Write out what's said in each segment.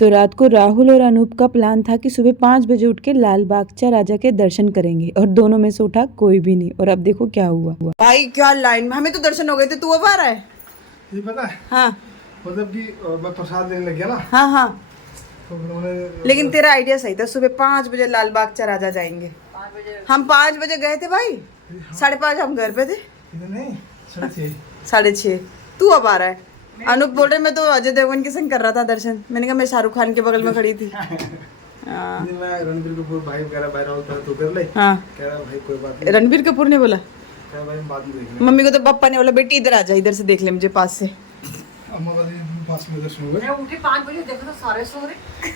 तो रात को राहुल और अनूप का प्लान था कि सुबह 5 बजे उठ के लाल बागचा राजा के दर्शन करेंगे, और दोनों में से उठा कोई भी नहीं। और अब देखो क्या हुआ। भाई क्या लाइन में, हमें तो दर्शन हो गए थे, तू अब आ रहा है? ये पता है हाँ मतलब कि मैं प्रसाद देने लग गया ना, हाँ हाँ, तो उन्होंने लेकिन तेरा आइडिया सही था, सुबह 5 बजे लाल बागचा राजा जाएंगे। हम 5 बजे गए थे भाई, 5:30 हम घर पे थे। नहीं 6:30 6:30 तू अब आ रहा है। अनूप बोल रहे मैं तो अजय देवगन के संग कर रहा था दर्शन। मैंने कहा मैं शाहरुख खान के बगल में खड़ी थी। हाँ मैं रणबीर कपूर भाई वगैरह बाहर होता तो कर ले। हाँ कह रहा भाई कोई बात नहीं, रणबीर कपूर ने बोला, कह रहा भाई हम बाद में देखेंगे। मम्मी को तो पापा ने बोला बेटी इधर आ जा, इधर से देख ले मुझे पास से। अम्मा बता पास में दर्शन हुए। मैं उठी 5 बजे, देखो तो सारे सो रहे।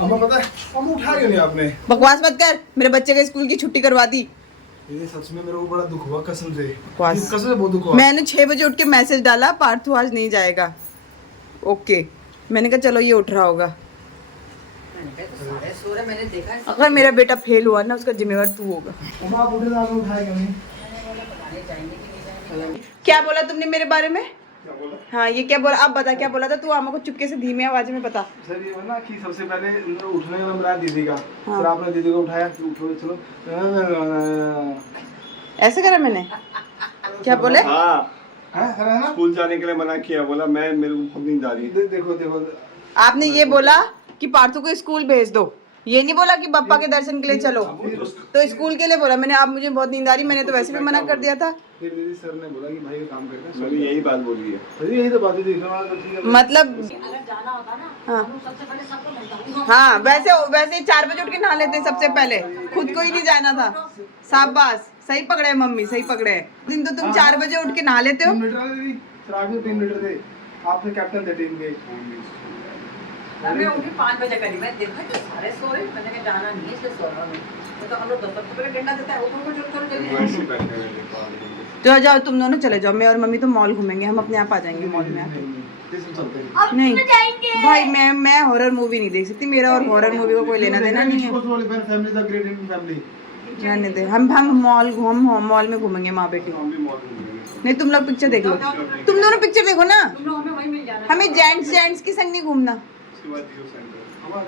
अम्मा पता है अम्मा उठा क्यों नहीं आपने? बकवास मत कर, मेरे बच्चे के स्कूल की छुट्टी करवा दी। ये सच में मेरे को बड़ा दुख हुआ कसम से। बकवास। कसम से बहुत दुख हुआ। मैंने 6 बजे उठ के मैसेज डाला पार्थू आज नहीं जाएगा। ओके, मैंने कहा चलो ये उठ रहा होगा। सारे सो रहे, मैंने देखा है। अगर मेरा बेटा फेल हुआ ना, उसका जिम्मेवार तू होगा। अम्मा आप उठे तो आपने उठाया क्यों नहीं? क्या बोला तुमने मेरे बारे में? क्या बोला? हाँ ये क्या बोला, अब बता क्या बोला था तू? आमा को चुपके से धीमी आवाज में बता। सर ये ना कि सबसे पहले उठने का नंबर आया दीदी का। हाँ। फिर आपने दीदी को उठाया कि उठो चलो। ऐसे करा मैंने? क्या बोले? हाँ, हैं है ना? स्कूल जाने के लिए मना किया, बोला मैं मेरे को खुद नींद आ रही है। देखो देखो आपने ये बोला कि पार्थू को स्कूल भेज दो, ये नहीं बोला कि पप्पा के दर्शन के लिए चलो। तो स्कूल के लिए बोला मैंने। अब मुझे बहुत नींद आ रही, मैंने तो वैसे भी मना कर दिया था। फिर दीदी सर ने बोला कि भाई का काम करना। मैंने यही बात बोली है। अरे यही तो बात है, देखने वाला तो ठीक है। मतलब अगर जाना होता ना, हाँ हम सबसे पहले सबको मिलता। हाँ, वैसे 4 बजे उठ के नहा लेते सबसे पहले, खुद को ही नहीं जाना था। शाबाश, सही पकड़े मम्मी, सही पकड़े। दिन तो तुम 4 बजे उठ के नहा लेते हो। 3 लीटर थे दीदी, सराग में 3 लीटर थे। आपने कैप्टन थे टीम के। मैं उठी 5 बजे करीब, मैं देखा कि सारे सो रहे, मैंने कहा जाना नहीं है इसलिए सो रहा हूँ। मैं तो हम लोग 10 रुपये का डंडा देता है, वो चलो जल्दी। वैसे बैठने में देखा। तो जाओ तुम दोनों चले जाओ, मैं और मम्मी तो मॉल घूमेंगे, हम अपने आप आ जाएंगे मॉल में आके। नहीं भाई, मैं हॉरर मूवी नहीं देख सकती, मेरा और हॉरर मूवी को कोई लेना देना नहीं है। Family the great Indian family. रहने दे, हम मॉल में घूमेंगे माँ बेटी। हम भी मौत घूमेंगे। नहीं तुम लोग पिक्चर देख लो, तुम दोनों पिक्चर देखो ना। तुम लोग हमें वहीं मिल जाना। हमें जेंट्स के संग नहीं घूमना। उसके बाद जियो सेंटर।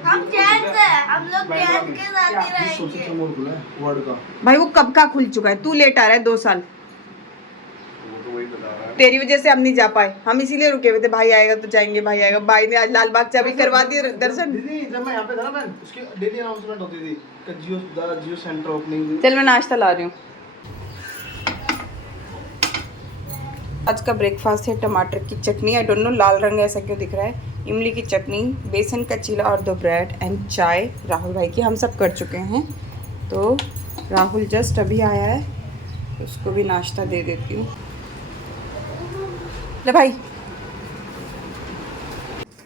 हम जेंट्स हैं, हम लोग जेंट्स के साथ ही सबसे रहेंगे। अच्छा मोड़ खुला है वर्ल्ड का। भाई वो कब का खुल चुका है, तू लेट आ रहा है 2 साल। वो तो वही बता रहा है। तेरी वजह से हम नहीं जा पाए, हम इसीलिए रुके हुए थे, भाई आएगा तो जाएंगे, भाई आएगा। भाई ने आज लाल बाग चाबी करवा दी दर्शन। दीदी जब मैं यहाँ पे था ना, मैं उसकी डेली अनाउंसमेंट होती थी कि जियो सेंटर ओपनिंग। चल मैं नाश्ता ला रही हूँ। आज का ब्रेकफास्ट है टमाटर की चटनी। आई डोंट नो लाल रंग ऐसा क्यों दिख रहा है। इमली की चटनी, बेसन का चीला और 2 ब्रेड एंड चाय राहुल भाई की। हम सब कर चुके हैं, तो राहुल जस्ट अभी आया है, उसको भी नाश्ता दे देती हूँ। ले भाई।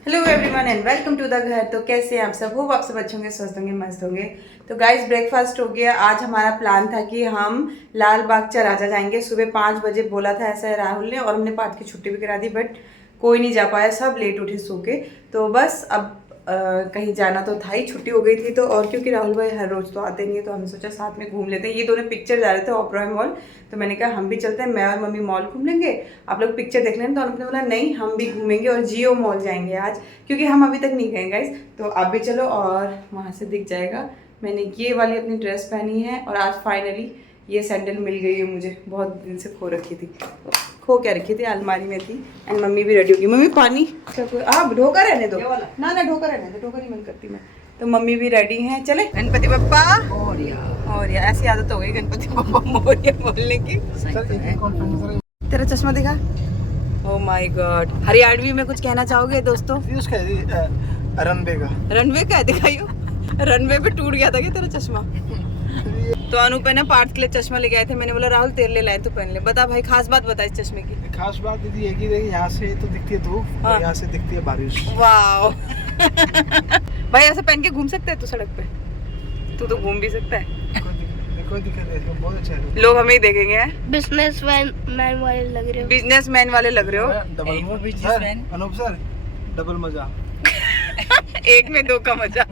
Hello everyone and welcome to the घर। तो कैसे हैं आप सब? होप आप सब अच्छे होंगे, स्वस्थ होंगे, मस्त होंगे। तो गाइस ब्रेकफास्ट हो गया। आज हमारा प्लान था कि हम लाल बागचा राजा जाएंगे। सुबह 5 बजे बोला था ऐसा राहुल ने, और हमने पार्थ की छुट्टी भी करा दी, बट कोई नहीं जा पाया, सब लेट उठे सो के। तो बस अब कहीं जाना तो था ही, छुट्टी हो गई थी तो। और क्योंकि राहुल भाई हर रोज़ तो आते नहीं है, तो हमने सोचा साथ में घूम लेते हैं। ये दोनों पिक्चर जा रहे थे ओपेरा मॉल, तो मैंने कहा हम भी चलते हैं, मैं और मम्मी मॉल घूम लेंगे, आप लोग पिक्चर देख लेंगे। तो उन्होंने बोला नहीं हम भी घूमेंगे और जियो मॉल जाएंगे आज, क्योंकि हम अभी तक नहीं गए गाइस। तो आप भी चलो, और वहाँ से दिख जाएगा। मैंने ये वाली अपनी ड्रेस पहनी है, और आज फाइनली ये सैंडल मिल गई है मुझे, बहुत दिन से खो रखी थी। खो क्या रखी थी, अलमारी में थी। एंड मम्मी भी रेडी होगी। मम्मी पानी आप ढोकर रहने दो ना ढोकर रहने दो, ढोकर ही मन करती मैं। तो मम्मी भी रेडी हैं, चले। गणपति बप्पा मोरिया, ऐसी आदत हो गई गणपति बप्पा मोरिया बोलने की। तेरा चश्मा दिखा। Oh my God. हरियाणवी में कुछ कहना चाहोगे दोस्तों? रनवे का। रनवे का है, दिखाइयो। रनवे पे टूट गया था क्या तेरा चश्मा? तो अनूप है ना पार्थ के लिए चश्मा लेके आए थे। मैंने बोला राहुल तेरे लिए लाए, तू पहन ले। बता भाई, खास बात बता इस चश्मे की। खास बात दीदी एक ही देखिए, यहाँ से तो दिखती है धूप, हाँ। यहाँ से दिखती है बारिश। वाओ। भाई ऐसे पहन के घूम सकता है तू सड़क पे? तू तो घूम भी सकता है। कोई दिक्कत नहीं, बहुत अच्छा है। लोग हमें ही देखेंगे यार, बिजनेसमैन वाले लग रहे हो। बिजनेसमैन वाले लग रहे हो। Double sir, Anoop sir, double मजा। एक में 2 का मजा।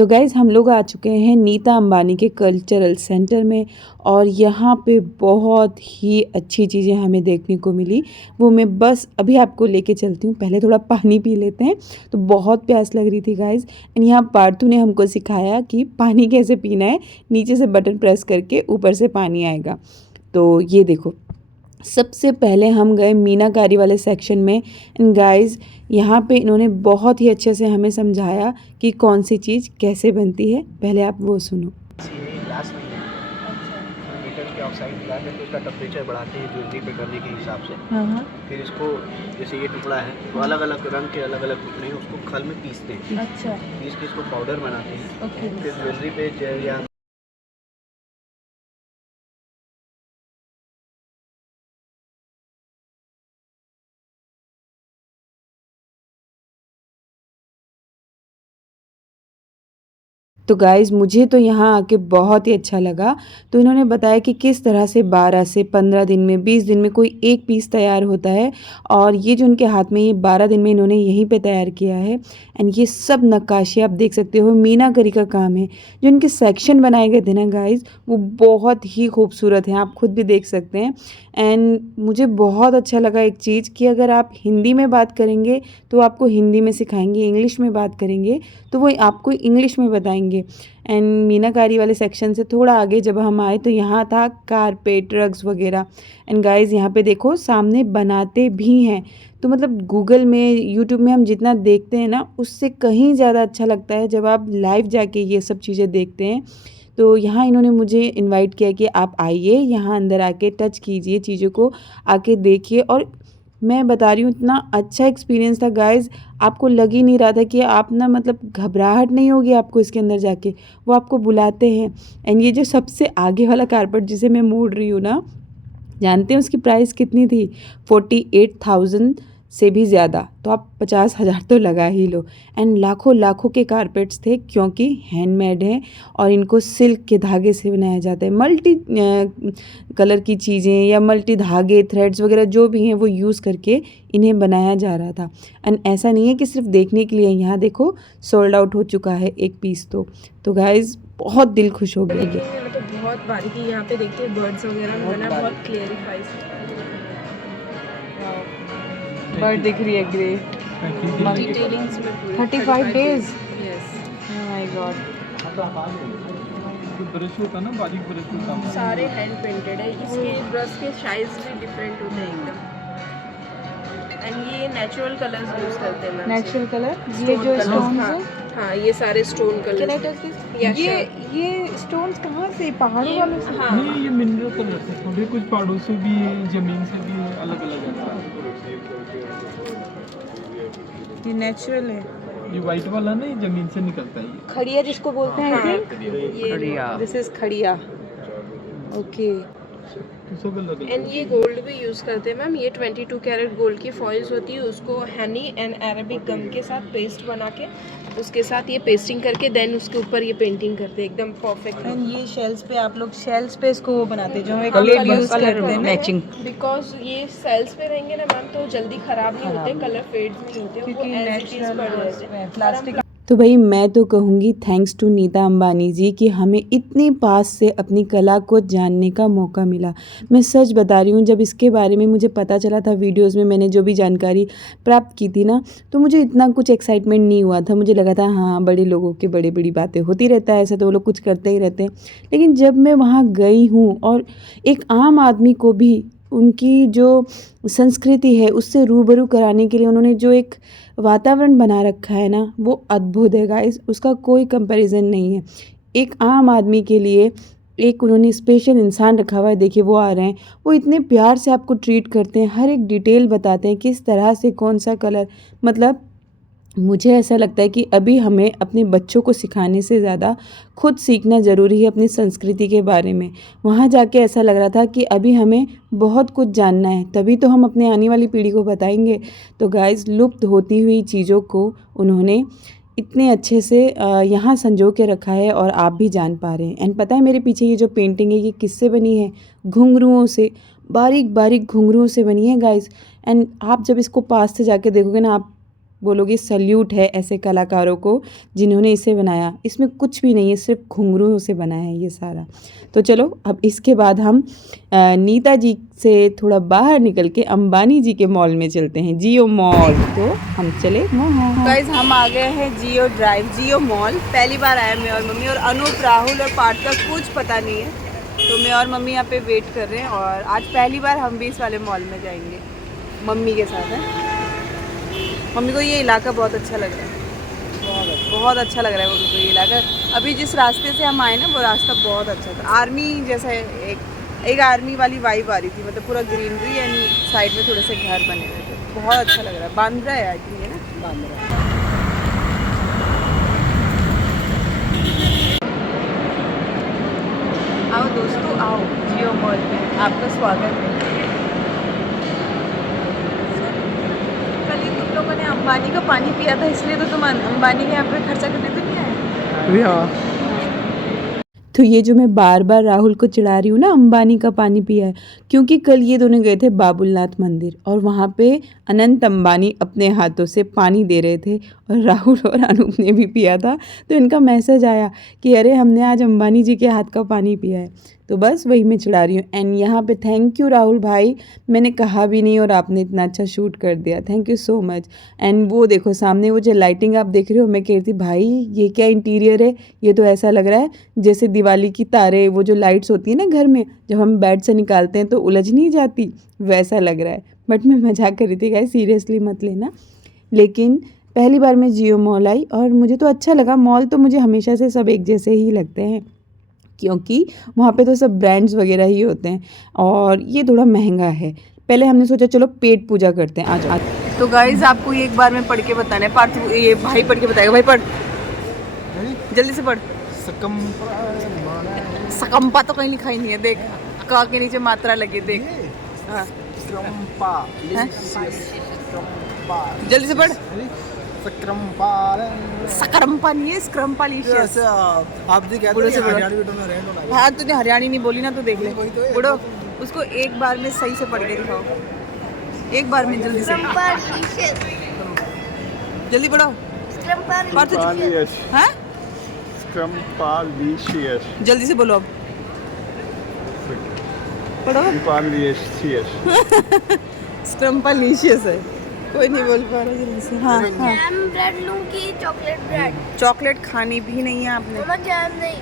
तो गाइज़ हम लोग आ चुके हैं नीता अंबानी के कल्चरल सेंटर में और यहाँ पे बहुत ही अच्छी चीज़ें हमें देखने को मिली। वो मैं बस अभी आपको लेके चलती हूँ, पहले थोड़ा पानी पी लेते हैं। तो बहुत प्यास लग रही थी गाइज़ एंड यहाँ पार्थू ने हमको सिखाया कि पानी कैसे पीना है। नीचे से बटन प्रेस करके ऊपर से पानी आएगा। तो ये देखो, सबसे पहले हम गए मीनाकारी वाले सेक्शन में एंड गाइस यहाँ पे इन्होंने बहुत ही अच्छे से हमें समझाया कि कौन सी चीज़ कैसे बनती है। पहले आप वो सुनो। ये ग्लास नहीं है, मीटर के ऑक्साइड ग्लास है, तो उसका टेम्परेचर बढ़ाते हैं ज्वेलरी पे करने के हिसाब से। फिर इसको जैसे ये टुकड़ा है तो अलग अलग रंग के अलग अलग टुकड़े हैं, उसको खल में पीसते हैं। अच्छा, पीस के इसको पाउडर बनाते हैं। ओके। फिर ज्वेलरी पे या तो गाइज़ मुझे तो यहाँ आके बहुत ही अच्छा लगा। तो इन्होंने बताया कि किस तरह से 12 से 15 दिन में, 20 दिन में कोई एक पीस तैयार होता है और ये जो उनके हाथ में ये 12 दिन में इन्होंने यहीं पे तैयार किया है। एंड ये सब नक्काशी आप देख सकते हो मीनाकारी का काम है। जो इनके सेक्शन बनाए गए थे ना गाइज़, वो बहुत ही खूबसूरत हैं, आप खुद भी देख सकते हैं। एंड मुझे बहुत अच्छा लगा एक चीज़ कि अगर आप हिंदी में बात करेंगे तो आपको हिंदी में सिखाएंगे, इंग्लिश में बात करेंगे तो वो आपको इंग्लिश में बताएंगे। एंड मीनाकारी वाले सेक्शन से थोड़ा आगे जब हम आए तो यहाँ था कारपेट, रग्स वगैरह। एंड गाइज़ यहाँ पे देखो सामने बनाते भी हैं। तो मतलब गूगल में, यूट्यूब में हम जितना देखते हैं ना, उससे कहीं ज़्यादा अच्छा लगता है जब आप लाइव जाके ये सब चीज़ें देखते हैं। तो यहाँ इन्होंने मुझे इनवाइट किया कि आप आइए, यहाँ अंदर आके टच कीजिए चीज़ों को, आके देखिए। और मैं बता रही हूँ इतना अच्छा एक्सपीरियंस था गाइज़, आपको लग ही नहीं रहा था कि आप ना, मतलब घबराहट नहीं होगी आपको इसके अंदर जाके, वो आपको बुलाते हैं। एंड ये जो सबसे आगे वाला कारपेट जिसे मैं मोड़ रही हूँ ना, जानते हैं उसकी प्राइस कितनी थी? 48,000 से भी ज़्यादा। तो आप 50,000 तो लगा ही लो। एंड लाखों लाखों के कारपेट्स थे क्योंकि हैंडमेड है और इनको सिल्क के धागे से बनाया जाता है। मल्टी कलर की चीज़ें या मल्टी धागे, थ्रेड्स वगैरह जो भी हैं वो यूज़ करके इन्हें बनाया जा रहा था। एंड ऐसा नहीं है कि सिर्फ देखने के लिए, यहाँ देखो सोल्ड आउट हो चुका है एक पीस। तो गाइज़ बहुत दिल खुश हो गया। तो बहुत बारीकी यहाँ पे देखते हैं, बर्ड्स वगैरह में बना, बहुत क्लियरिफाइज। बर्ड दिख रही है ग्रे। डिटेलिंग्स में पूरी 35 days? Yes. Oh my God। Brush होता ना, बारीक ब्रश होता। सारे हैंड पेंटेड है, इसके ब्रश के साइज भी डिफरेंट होते हैं एकदम। एंड ये नेचुरल कलर्स यूज करते हैं मैम। नेचुरल कलर, ये जो स्टोन्स है। हाँ, ये सारे स्टोन कलर्स। ये स्टोन्स कहाँ से, पहाड़ों वालों से? हाँ, नहीं, ये मिनरल कलर से, थोड़े कुछ पहाड़ों से भी है, जमीन से भी है, अलग अलग है। ये नेचुरल है। ये वाइट वाला नहीं, जमीन से निकलता है ये। खड़िया जिसको बोलते हैं। हाँ, ये दिस इज खड़िया। ओके। तो सब अलग अलग। एंड ये गोल्ड भी यूज़ करते हैं मैम। ये 22 कैरेट गोल्ड की फॉइल्स होती है, उसको हनी एंड अरेबिक गम के साथ पेस्ट बना के, उसके साथ ये पेस्टिंग करके देन उसके ऊपर ये पेंटिंग करते हैं एकदम परफेक्ट। एंड ये शेल्स पे, आप लोग शेल्स पे इसको वो बनाते हैं जो हम एक प्लेट यूज करते हैं मैचिंग। बिकॉज ये सेल्स पे रहेंगे ना मैम तो जल्दी खराब नहीं होते, कलर फेड्स नहीं होते, वो as it is पड़े रहते हैं। प्लास्टिक। तो भाई मैं तो कहूँगी थैंक्स टू नीता अंबानी जी कि हमें इतने पास से अपनी कला को जानने का मौका मिला। मैं सच बता रही हूँ, जब इसके बारे में मुझे पता चला था, वीडियोस में मैंने जो भी जानकारी प्राप्त की थी ना, तो मुझे इतना कुछ एक्साइटमेंट नहीं हुआ था। मुझे लगा था हाँ, बड़े लोगों के बड़ी बड़ी बातें होती रहता है, ऐसा तो वो लोग कुछ करते ही रहते हैं। लेकिन जब मैं वहाँ गई हूँ और एक आम आदमी को भी उनकी जो संस्कृति है उससे रूबरू कराने के लिए उन्होंने जो एक वातावरण बना रखा है ना, वो अद्भुत है गाइस, उसका कोई कंपैरिजन नहीं है। एक आम आदमी के लिए एक उन्होंने स्पेशल इंसान रखा हुआ है। देखिए वो आ रहे हैं, वो इतने प्यार से आपको ट्रीट करते हैं, हर एक डिटेल बताते हैं किस तरह से कौन सा कलर। मतलब मुझे ऐसा लगता है कि अभी हमें अपने बच्चों को सिखाने से ज़्यादा खुद सीखना ज़रूरी है अपनी संस्कृति के बारे में। वहाँ जाके ऐसा लग रहा था कि अभी हमें बहुत कुछ जानना है, तभी तो हम अपने आने वाली पीढ़ी को बताएंगे। तो गाइस, लुप्त होती हुई चीज़ों को उन्होंने इतने अच्छे से यहाँ संजो के रखा है और आप भी जान पा रहे हैं। एंड पता है मेरे पीछे ये जो पेंटिंग है ये किससे बनी है? घुंघरुओं से, बारीक बारीक घुंघरुओं से बनी है गाइस। एंड आप जब इसको पास से जाके देखोगे ना, आप बोलोगे सल्यूट है ऐसे कलाकारों को जिन्होंने इसे बनाया। इसमें कुछ भी नहीं है, सिर्फ घुंघरूओं से बना है ये सारा। तो चलो अब इसके बाद हम नीता जी से थोड़ा बाहर निकल के अंबानी जी के मॉल में चलते हैं, जियो मॉल। तो हम चले गाइस हम आ गए हैं जियो ड्राइव, जियो मॉल। पहली बार आए मैं और मम्मी, और अनूप, राहुल और पार्थ का कुछ पता नहीं है, तो मैं और मम्मी यहाँ पे वेट कर रहे हैं। और आज पहली बार हम भी इस वाले मॉल में जाएंगे मम्मी के साथ है। मम्मी को ये इलाका बहुत अच्छा लग रहा है, बहुत अच्छा लग रहा है मम्मी को ये इलाका। अभी जिस रास्ते से हम आए ना वो रास्ता बहुत अच्छा था, आर्मी जैसा है, एक आर्मी वाली वाइब आ रही थी, मतलब पूरा ग्रीनरी एंड साइड में थोड़े से घर बने हुए थे, बहुत अच्छा लग रहा है। बांद्रा है आई थिंक, है ना, बांद्रा। आओ दोस्तों आओ जियो मॉल में, आपका स्वागत है। कल ही तुम लोगों ने अंबानी का पानी पिया था, इसलिए तो तुम अंबानी के यहाँ पे खर्चा करने तो नहीं आए। तो ये जो मैं बार बार राहुल को चिढ़ा रही हूँ ना, अंबानी का पानी पिया है, क्योंकि कल ये दोनों गए थे बाबुलनाथ मंदिर और वहाँ पे अनंत अंबानी अपने हाथों से पानी दे रहे थे और राहुल और अनूप ने भी पिया था। तो इनका मैसेज आया कि अरे हमने आज अंबानी जी के हाथ का पानी पिया है। तो बस वही मैं चिढ़ा रही हूँ। एंड यहाँ पे थैंक यू राहुल भाई, मैंने कहा भी नहीं और आपने इतना अच्छा शूट कर दिया, thank you so much. And वो देखो सामने वो जो लाइटिंग आप देख रहे हो, मैं कह रही थी भाई ये क्या इंटीरियर है, ये तो ऐसा लग रहा है जैसे दिवाली की तारे, वो जो लाइट्स होती है ना घर में जब हम बेड से निकालते हैं तो उलझ नहीं जाती, वैसा लग रहा है। बट मैं मजाक कर रही थी गाइस, सीरियसली मत लेना। लेकिन पहली बार मैं जियो मॉल आई और मुझे तो अच्छा लगा। मॉल तो मुझे हमेशा से सब एक जैसे ही लगते हैं, क्योंकि वहाँ पे तो सब ब्रांड्स वगैरह ही होते हैं और ये थोड़ा महंगा है। पहले हमने सोचा चलो पेट पूजा करते हैं आज। तो गाइज आपको ये एक बार में पढ़ के बताना है, पार्थ ये भाई पढ़ के बताएगा। भाई पढ़, जल्दी से पढ़। सकम्पा तो कहीं लिखा ही नहीं है, देख का के नीचे मात्रा लगी, देख। हाँ जल्दी से पढ़। सकरम्पा नहीं है, स्क्रम्पालिशियस। आप भी कहते बुढ़ो से हैं बुढ़ो। हाँ तूने हरियाणी नहीं बोली ना, तो देख ले बुढ़ो, उसको एक बार में सही से पढ़ के दिखाओ, एक बार में जल्दी से, जल्दी पढ़ो। हाँ जल्दी से बोलो अब, पढ़ो। स्क्रम्पालिशियस है, कोई नहीं बोल पा रहा जल्दी से। हाँ हाँ जैम ब्रेड लूंगी, चॉकलेट ब्रेड। चॉकलेट खानी भी नहीं है आपने? मम्मा जैम नहीं।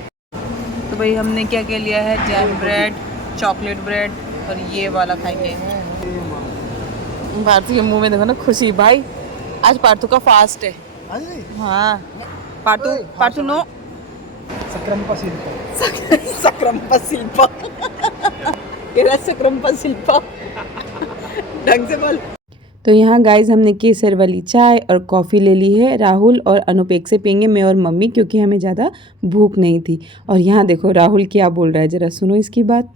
तो भाई हमने क्या क्या लिया है, जैम ब्रेड, चॉकलेट ब्रेड और ये वाला खाएंगे। पार्थू के मुंह में देखो ना खुशी, भाई आज पार्थू का फास्ट है। हाँ पार्थू नो सक्रांपा शिल्पा सक्रांपा शिल्पा तेरा सक्रांपा शिल्पा, ढंग से बोल। तो यहाँ गाइज हमने केसर वाली चाय और कॉफ़ी ले ली है। राहुल और अनूप एक से पियेंगे, मैं और मम्मी, क्योंकि हमें ज़्यादा भूख नहीं थी। और यहाँ देखो राहुल क्या बोल रहा है, ज़रा सुनो इसकी बात।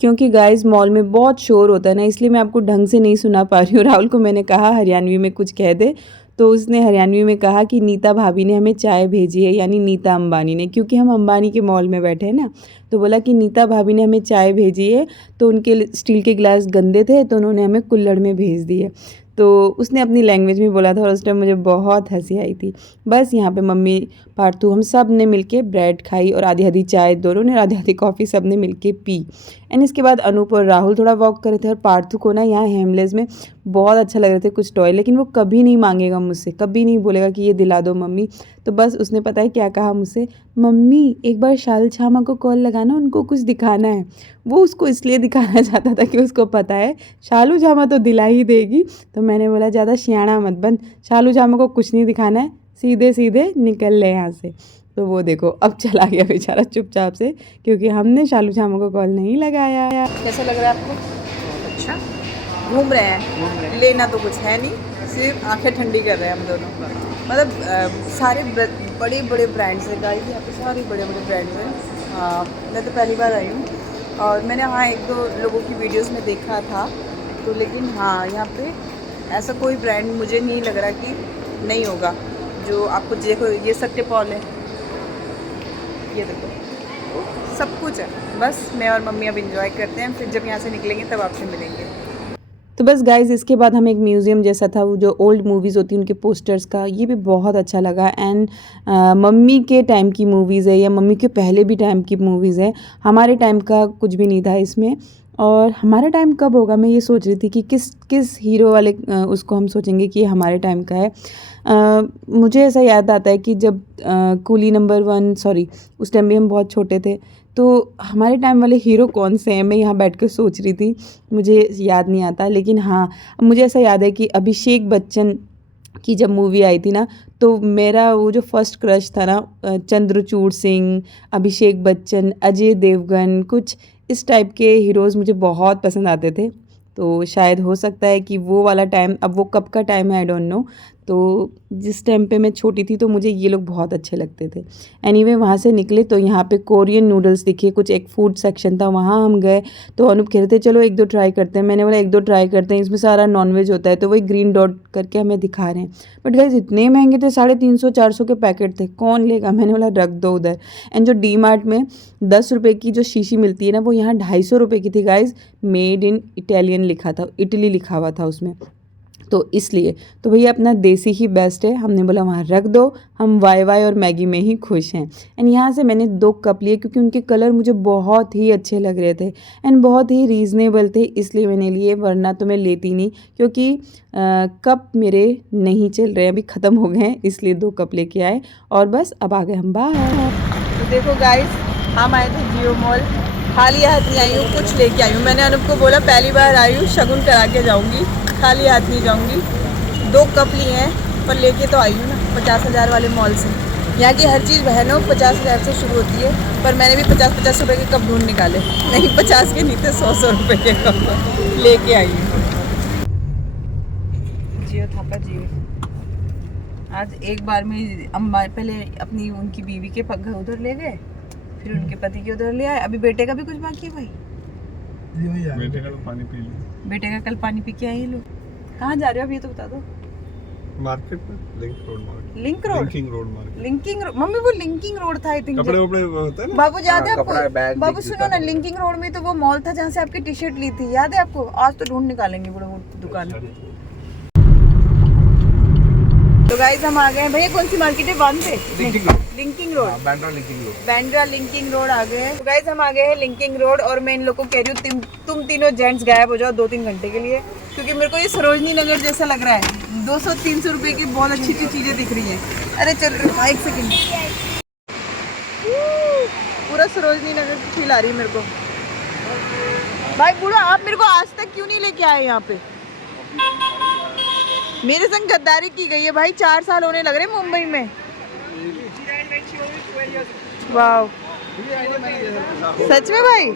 क्योंकि गाइस मॉल में बहुत शोर होता है ना, इसलिए मैं आपको ढंग से नहीं सुना पा रही हूँ। राहुल को मैंने कहा हरियाणवी में कुछ कह दे, तो उसने हरियाणवी में कहा कि नीता भाभी ने हमें चाय भेजी है, यानी नीता अंबानी ने, क्योंकि हम अंबानी के मॉल में बैठे हैं ना। तो बोला कि नीता भाभी ने हमें चाय भेजी है, तो उनके स्टील के गिलास गंदे थे तो उन्होंने हमें कुल्हड़ में भेज दिए। तो उसने अपनी लैंग्वेज में बोला था और उस टाइम मुझे बहुत हंसी आई थी। बस यहाँ पे मम्मी, पार्थू, हम सब ने मिलके ब्रेड खाई और आधी आधी चाय दोनों ने, आधी आधी कॉफ़ी सब ने मिलके पी। एंड इसके बाद अनूप और राहुल थोड़ा वॉक कर रहे थे और पार्थू को ना यहाँ हेमलेस में बहुत अच्छा लग रहे थे कुछ टॉय, लेकिन वो कभी नहीं मांगेगा मुझसे, कभी नहीं बोलेगा कि ये दिला दो मम्मी। तो बस उसने पता है क्या कहा मुझसे, मम्मी एक बार शाल छामा को कॉल लगाना, उनको कुछ दिखाना है। वो उसको इसलिए दिखाना चाहता था कि उसको पता है शालू झामा तो दिला ही देगी। तो मैंने बोला ज़्यादा सियाना मत बन, शालू झामा को कुछ नहीं दिखाना है, सीधे सीधे निकल ले यहाँ से। तो वो देखो अब चला गया बेचारा चुपचाप से, क्योंकि हमने शालू झामा को कॉल नहीं लगाया। कैसा लग रहा है आपको? अच्छा घूम रहे हैं, लेना तो कुछ है नहीं, सिर्फ आंखें ठंडी कर रहे हैं हम दोनों। मतलब सारे बड़े बड़े ब्रांड्स हैं गाइस, यहाँ पे सारे बड़े बड़े ब्रांड्स हैं। मैं तो पहली बार आई हूँ और मैंने हाँ एक दो लोगों की वीडियोस में देखा था, तो लेकिन हाँ यहाँ पे ऐसा कोई ब्रांड मुझे नहीं लग रहा कि नहीं होगा। जो आपको देखो ये सट्टे पॉल है, ये देखो सब कुछ है। बस मैं और मम्मी अब इंजॉय करते हैं, फिर जब यहाँ से निकलेंगे तब आपसे मिलेंगे। तो बस गाइज़ इसके बाद हम एक म्यूज़ियम जैसा था, वो जो ओल्ड मूवीज़ होती हैं उनके पोस्टर्स का, ये भी बहुत अच्छा लगा। एंड मम्मी के टाइम की मूवीज़ है या मम्मी के पहले भी टाइम की मूवीज़ है, हमारे टाइम का कुछ भी नहीं था इसमें। और हमारा टाइम कब होगा, मैं ये सोच रही थी कि किस हीरो वाले उसको हम सोचेंगे कि ये हमारे टाइम का है। मुझे ऐसा याद आता है कि जब कूली नंबर 1 सॉरी उस टाइम भी हम बहुत छोटे थे, तो हमारे टाइम वाले हीरो कौन से हैं, मैं यहाँ बैठ कर सोच रही थी, मुझे याद नहीं आता। लेकिन हाँ, मुझे ऐसा याद है कि अभिषेक बच्चन की जब मूवी आई थी ना, तो मेरा वो जो फर्स्ट क्रश था ना, चंद्रचूड़ सिंह, अभिषेक बच्चन, अजय देवगन, कुछ इस टाइप के हीरोज़ मुझे बहुत पसंद आते थे। तो शायद हो सकता है कि वो वाला टाइम, अब वो कब का टाइम है आई डोंट नो। तो जिस टाइम पे मैं छोटी थी तो मुझे ये लोग बहुत अच्छे लगते थे। एनीवे वहाँ से निकले तो यहाँ पे कोरियन नूडल्स दिखे, कुछ एक फूड सेक्शन था, वहाँ हम गए। तो अनूप कह रहे थे चलो 1-2 ट्राई करते हैं, मैंने बोला 1-2 ट्राई करते हैं, इसमें सारा नॉनवेज होता है। तो वही ग्रीन डॉट करके हमें दिखा रहे हैं, बट गाइस इतने महंगे थे, 350-400 के पैकेट थे, कौन लेगा। मैंने बोला रख दो उधर। एंड जो डी मार्ट में 10 रुपये की जो शीशी मिलती है ना, वो यहाँ 250 रुपये की थी गाइज। मेड इन इटालियन लिखा था, इटली लिखा हुआ था उसमें, तो इसलिए तो भैया अपना देसी ही बेस्ट है, हमने बोला वहाँ रख दो, हम वाई और मैगी में ही खुश हैं। एंड यहाँ से मैंने 2 कप लिए क्योंकि उनके कलर मुझे बहुत ही अच्छे लग रहे थे एंड बहुत ही रीज़नेबल थे, इसलिए मैंने लिए, वरना तो मैं लेती नहीं क्योंकि कप मेरे नहीं चल रहे हैं, अभी ख़त्म हो गए हैं, इसलिए 2 कप लेके आए। और बस अब आ गए हम बाहर। तो देखो गाइस, हम आए थे जियो मॉल, खाली हाथ नहीं आई हूँ, कुछ लेके आई हूँ। मैंने अनूप को बोला पहली बार आई हूँ, शगुन करा के जाऊँगी, खाली हाथ नहीं जाऊँगी। 2 कप लिए हैं पर लेके तो आई हूँ ना 50,000 वाले मॉल से। यहाँ की हर चीज़ बहनों 50,000 से शुरू होती है, पर मैंने भी 50-50 रुपये के कप ढूंढ निकाले, नहीं 50 के नहीं थे, 100 रुपये के कप लेके आई हूँ। जियो थापा जियो, आज एक बार में अम्मा पहले अपनी उनकी बीवी के घर उधर ले गए, फिर उनके पति के उधर ले आए, अभी बेटे का भी कुछ बाकी है भाई। बेटे का तो पानी पी लिया। बेटे का कल पानी पी के आए ये लोग। कहाँ जा रहे हो अब ये तो बता दो। मार्केट में link road market. Link road, linking road market. Linking road, mummy वो लिंकिंग रोड था आई थिंक। कपड़े वपड़े होता है ना। बाबू याद है कपड़ा, आपको? बैग, बाबू जूता सुनो ना, लिंकिंग रोड में तो वो मॉल था जहाँ से आपकी टी शर्ट ली थी, याद है आपको? आज तो ढूंढ निकालेंगे बड़ा वो दुकान। तो गाइस हम आ गए हैं, भैया कौन सी मार्केट है? बंद है Linking Road, Bandra Linking Road. Bandra Linking Road आ गए हैं। तो गाइस हम आ गए हैं लिंकिंग रोड, और मैं इन लोगों को कह रही हूँ तुम तीनों जेंट्स गायब हो जाओ 2-3 घंटे के लिए, क्योंकि मेरे को ये सरोजनी नगर जैसा लग रहा है। 200-300 रुपए की बहुत अच्छी अच्छी चीजें दिख रही हैं। अरे चल रही, एक सेकंड, पूरा सरोजनी नगर की फील आ रही है मेरे को। भाई बूढ़ा, आप मेरे को आज तक क्यों नहीं लेके आए यहाँ पे? मेरे संग गद्दारी की गई है भाई, 4 साल होने लग रहे मुंबई में। वाह, सच में भाई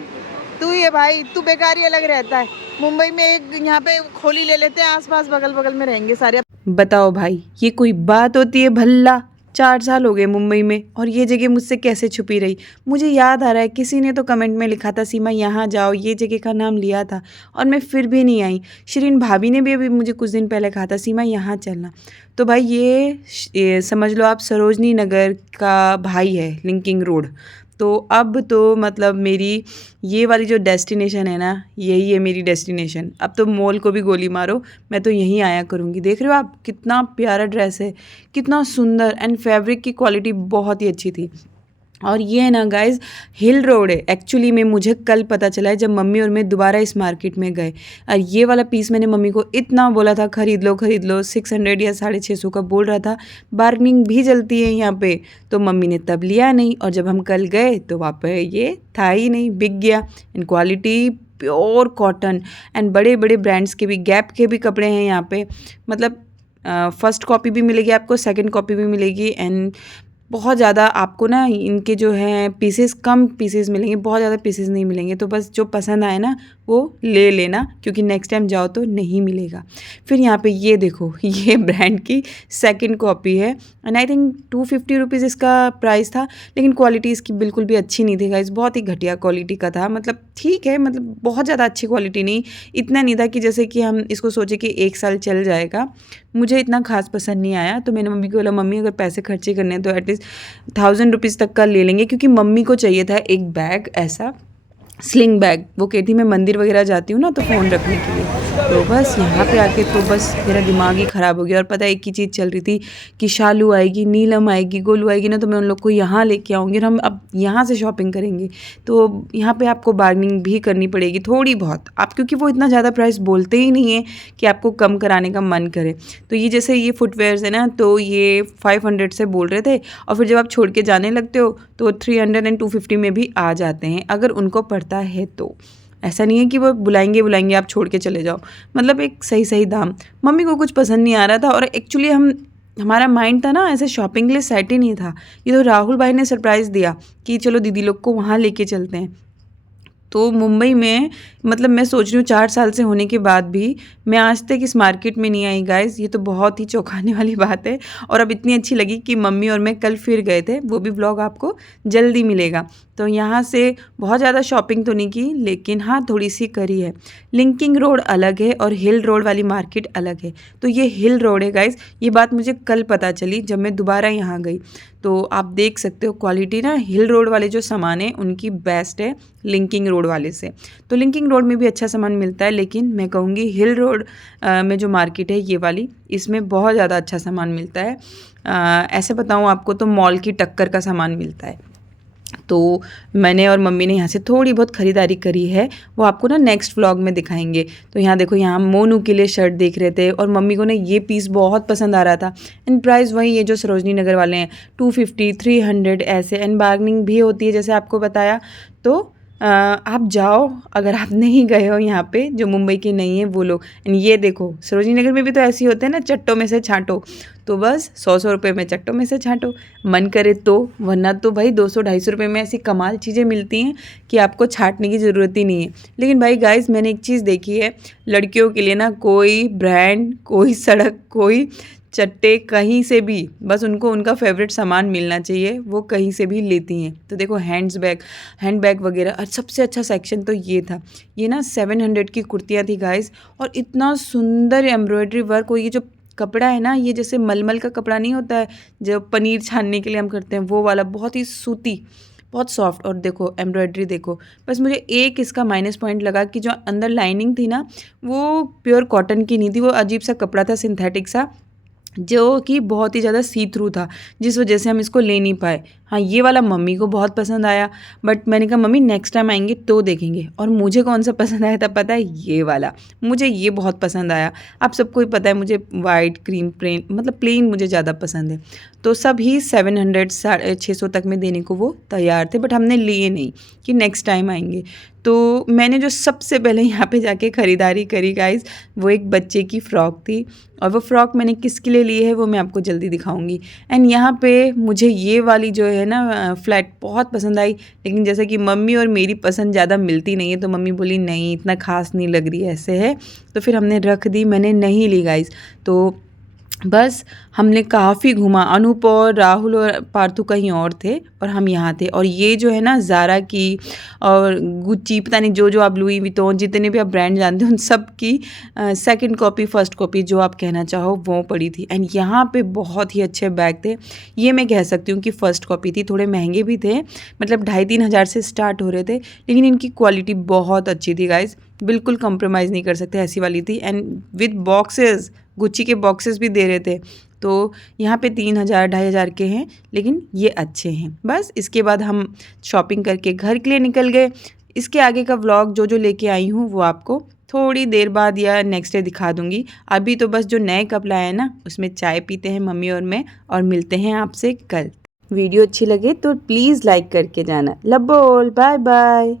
तू ही है भाई, तू बेकार ही अलग रहता है। मुंबई में एक यहाँ पे खोली ले लेते हैं, आसपास बगल बगल में रहेंगे सारे। बताओ भाई, ये कोई बात होती है भल्ला? 4 साल हो गए मुंबई में और ये जगह मुझसे कैसे छुपी रही? मुझे याद आ रहा है किसी ने तो कमेंट में लिखा था सीमा यहाँ जाओ, ये जगह का नाम लिया था और मैं फिर भी नहीं आई। शिरीन भाभी ने भी अभी मुझे कुछ दिन पहले कहा था सीमा यहाँ चलना। तो भाई ये समझ लो आप सरोजनी नगर का भाई है लिंकिंग रोड। तो अब तो मतलब मेरी ये वाली जो डेस्टिनेशन है ना, यही है मेरी डेस्टिनेशन। अब तो मॉल को भी गोली मारो, मैं तो यहीं आया करूँगी। देख रहे हो आप कितना प्यारा ड्रेस है, कितना सुंदर, एंड फैब्रिक की क्वालिटी बहुत ही अच्छी थी। और ये है ना गाइज़, हिल रोड है एक्चुअली में, मुझे कल पता चला है जब मम्मी और मैं दोबारा इस मार्केट में गए। और ये वाला पीस मैंने मम्मी को इतना बोला था खरीद लो 600 या 650 का बोल रहा था, बार्गेनिंग भी चलती है यहाँ पे, तो मम्मी ने तब लिया नहीं। और जब हम कल गए तो वहाँ पे ये था ही नहीं, बिक गया। And quality pure cotton, and बड़े बड़े ब्रांड्स के भी, गैप के भी कपड़े हैं यहाँ पे। मतलब फर्स्ट कॉपी भी मिलेगी आपको, सेकंड कॉपी भी मिलेगी, एंड बहुत ज़्यादा आपको ना इनके जो हैं पीसेस, कम पीसेस मिलेंगे, बहुत ज़्यादा पीसेस नहीं मिलेंगे। तो बस जो पसंद आए ना वो ले लेना, क्योंकि नेक्स्ट टाइम जाओ तो नहीं मिलेगा। फिर यहाँ पे ये देखो, ये ब्रांड की सेकंड कॉपी है, एंड आई थिंक 250 रुपीज़ इसका प्राइस था, लेकिन क्वालिटी इसकी बिल्कुल भी अच्छी नहीं थी गाइस, बहुत ही घटिया क्वालिटी का था। मतलब ठीक है, मतलब बहुत ज़्यादा अच्छी क्वालिटी नहीं, इतना नहीं था कि जैसे कि हम इसको सोचे कि 1 साल चल जाएगा। मुझे इतना खास पसंद नहीं आया, तो मैंने मम्मी को बोला मम्मी अगर पैसे खर्चे करने हैं तो एटलीस्ट ₹1000 तक का ले लेंगे, क्योंकि मम्मी को चाहिए था एक बैग ऐसा स्लिंग बैग। वो कहती मैं मंदिर वगैरह जाती हूँ ना तो फ़ोन रखने के लिए। तो बस यहाँ पे आके तो बस मेरा दिमाग ही ख़राब हो गया। और पता है एक ही चीज़ चल रही थी कि शालू आएगी, नीलम आएगी, गोलू आएगी ना, तो मैं उन लोग को यहाँ लेके आऊँगी और हम अब यहाँ से शॉपिंग करेंगे। तो यहाँ पे आपको बार्गेनिंग भी करनी पड़ेगी थोड़ी बहुत आप, क्योंकि वो इतना ज़्यादा प्राइस बोलते ही नहीं है कि आपको कम कराने का मन करे। तो ये जैसे ये फुटवेयर्स है ना, तो ये 500 से बोल रहे थे, और फिर जब आप छोड़ के जाने लगते हो तो 300 एंड 250 में भी आ जाते हैं, अगर उनको पड़ता है तो। ऐसा नहीं है कि वो बुलाएंगे आप छोड़ के चले जाओ, मतलब एक सही दाम। मम्मी को कुछ पसंद नहीं आ रहा था, और एक्चुअली हमारा माइंड था ना ऐसे शॉपिंग के लिए सेट ही नहीं था। ये तो राहुल भाई ने सरप्राइज़ दिया कि चलो दीदी लोग को वहाँ लेके चलते हैं। तो मुंबई में मतलब मैं सोच रही हूँ 4 साल से होने के बाद भी मैं आज तक इस मार्केट में नहीं आई गाइस। ये तो बहुत ही चौंकाने वाली बात है, और अब इतनी अच्छी लगी कि मम्मी और मैं कल फिर गए थे, वो भी व्लॉग आपको जल्दी मिलेगा। तो यहाँ से बहुत ज़्यादा शॉपिंग तो नहीं की, लेकिन हाँ थोड़ी सी करी है। लिंकिंग रोड अलग है और हिल रोड वाली मार्केट अलग है। तो ये हिल रोड है गाइस, ये बात मुझे कल पता चली जब मैं दोबारा यहाँ गई। तो आप देख सकते हो क्वालिटी ना हिल रोड वाले जो सामान है उनकी बेस्ट है लिंकिंग रोड वाले से। तो लिंकिंग रोड में भी अच्छा सामान मिलता है, लेकिन मैं कहूँगी हिल रोड में जो मार्केट है ये वाली, इसमें बहुत ज़्यादा अच्छा सामान मिलता है। ऐसे बताऊँ आपको तो मॉल की टक्कर का सामान मिलता है। तो मैंने और मम्मी ने यहाँ से थोड़ी बहुत ख़रीदारी करी है, वो आपको ना नेक्स्ट व्लॉग में दिखाएंगे। तो यहाँ देखो, यहाँ मोनू के लिए शर्ट देख रहे थे, और मम्मी को ना ये पीस बहुत पसंद आ रहा था। एंड प्राइस वही ये जो सरोजनी नगर वाले हैं, 250 300 ऐसे। एंड बार्गेनिंग भी होती है जैसे आपको बताया। तो आप जाओ, अगर आप नहीं गए हो यहाँ पे, जो मुंबई के नहीं है वो लोग। एंड ये देखो सरोजनी नगर में भी तो ऐसे ही होते हैं ना, चट्टों में से छांटो। तो बस 100 रुपये में चट्टों में से छांटो, मन करे तो, वरना तो भाई 200-250 रुपये में ऐसी कमाल चीज़ें मिलती हैं कि आपको छांटने की ज़रूरत ही नहीं है। लेकिन भाई गाइस, मैंने एक चीज़ देखी है, लड़कियों के लिए ना कोई ब्रांड, कोई सड़क, कोई चट्टे, कहीं से भी बस उनको उनका फेवरेट सामान मिलना चाहिए, वो कहीं से भी लेती हैं। तो देखो हैंड बैग वगैरह, और सबसे अच्छा सेक्शन तो ये था। ये ना 700 की कुर्तियाँ थी गाइस, और इतना सुंदर एम्ब्रॉयडरी वर्क। और ये जो कपड़ा है ना, ये जैसे मलमल का कपड़ा नहीं होता है जो पनीर छानने के लिए हम करते हैं, वो वाला, बहुत ही सूती, बहुत सॉफ्ट। और देखो एम्ब्रॉयडरी देखो। बस मुझे एक इसका माइनस पॉइंट लगा कि जो अंदर लाइनिंग थी ना, वो प्योर कॉटन की नहीं थी, वो अजीब सा कपड़ा था, सिंथेटिक सा, जो कि बहुत ही ज़्यादा सी थ्रू था, जिस वजह से हम इसको ले नहीं पाए। हाँ, ये वाला मम्मी को बहुत पसंद आया, बट मैंने कहा मम्मी नेक्स्ट टाइम आएंगे तो देखेंगे। और मुझे कौन सा पसंद आया था पता है? ये वाला, मुझे ये बहुत पसंद आया। आप सबको ही पता है मुझे वाइट क्रीम प्लेन, मतलब प्लेन मुझे ज़्यादा पसंद है। तो सब ही 700 600 तक में देने को वो तैयार थे, बट हमने लिए नहीं कि नेक्स्ट टाइम आएंगे। तो मैंने जो सबसे पहले यहाँ पे जाके ख़रीदारी करी गाइस, वो एक बच्चे की फ़्रॉक थी, और वो फ़्रॉक मैंने किसके लिए ली है वो मैं आपको जल्दी दिखाऊंगी। एंड यहाँ पे मुझे ये वाली जो है ना फ्लैट बहुत पसंद आई, लेकिन जैसे कि मम्मी और मेरी पसंद ज़्यादा मिलती नहीं है, तो मम्मी बोली नहीं इतना ख़ास नहीं लग रही ऐसे है, तो फिर हमने रख दी, मैंने नहीं ली गाइस। तो बस हमने काफ़ी घूमा, अनूप और राहुल और पार्थू कहीं और थे और हम यहाँ थे। और ये जो है ना ज़ारा की और गुच्ची, पता नहीं जो आप लुई विटॉन, जितने भी आप ब्रांड जानते हो उन सब की सेकंड कॉपी, फर्स्ट कॉपी जो आप कहना चाहो वो पड़ी थी। एंड यहाँ पे बहुत ही अच्छे बैग थे। ये मैं कह सकती हूँ कि फ़र्स्ट कॉपी थी, थोड़े महंगे भी थे, मतलब 2,500-3 हज़ार से स्टार्ट हो रहे थे, लेकिन इनकी क्वालिटी बहुत अच्छी थी गाइज, बिल्कुल कॉम्प्रोमाइज़ नहीं कर सकते, ऐसी वाली थी। एंड विद बॉक्सेस, गुच्ची के बॉक्सेस भी दे रहे थे। तो यहाँ पे 3,000-2,500 के हैं, लेकिन ये अच्छे हैं। बस इसके बाद हम शॉपिंग करके घर के लिए निकल गए। इसके आगे का व्लॉग जो लेके आई हूँ वो आपको थोड़ी देर बाद या नेक्स्ट डे दिखा दूँगी। अभी तो बस जो नए कप लाए हैं ना, उसमें चाय पीते हैं मम्मी और मैं, और मिलते हैं आपसे कल। वीडियो अच्छी लगे तो प्लीज़ लाइक करके जाना। लव बोल, बाय बाय।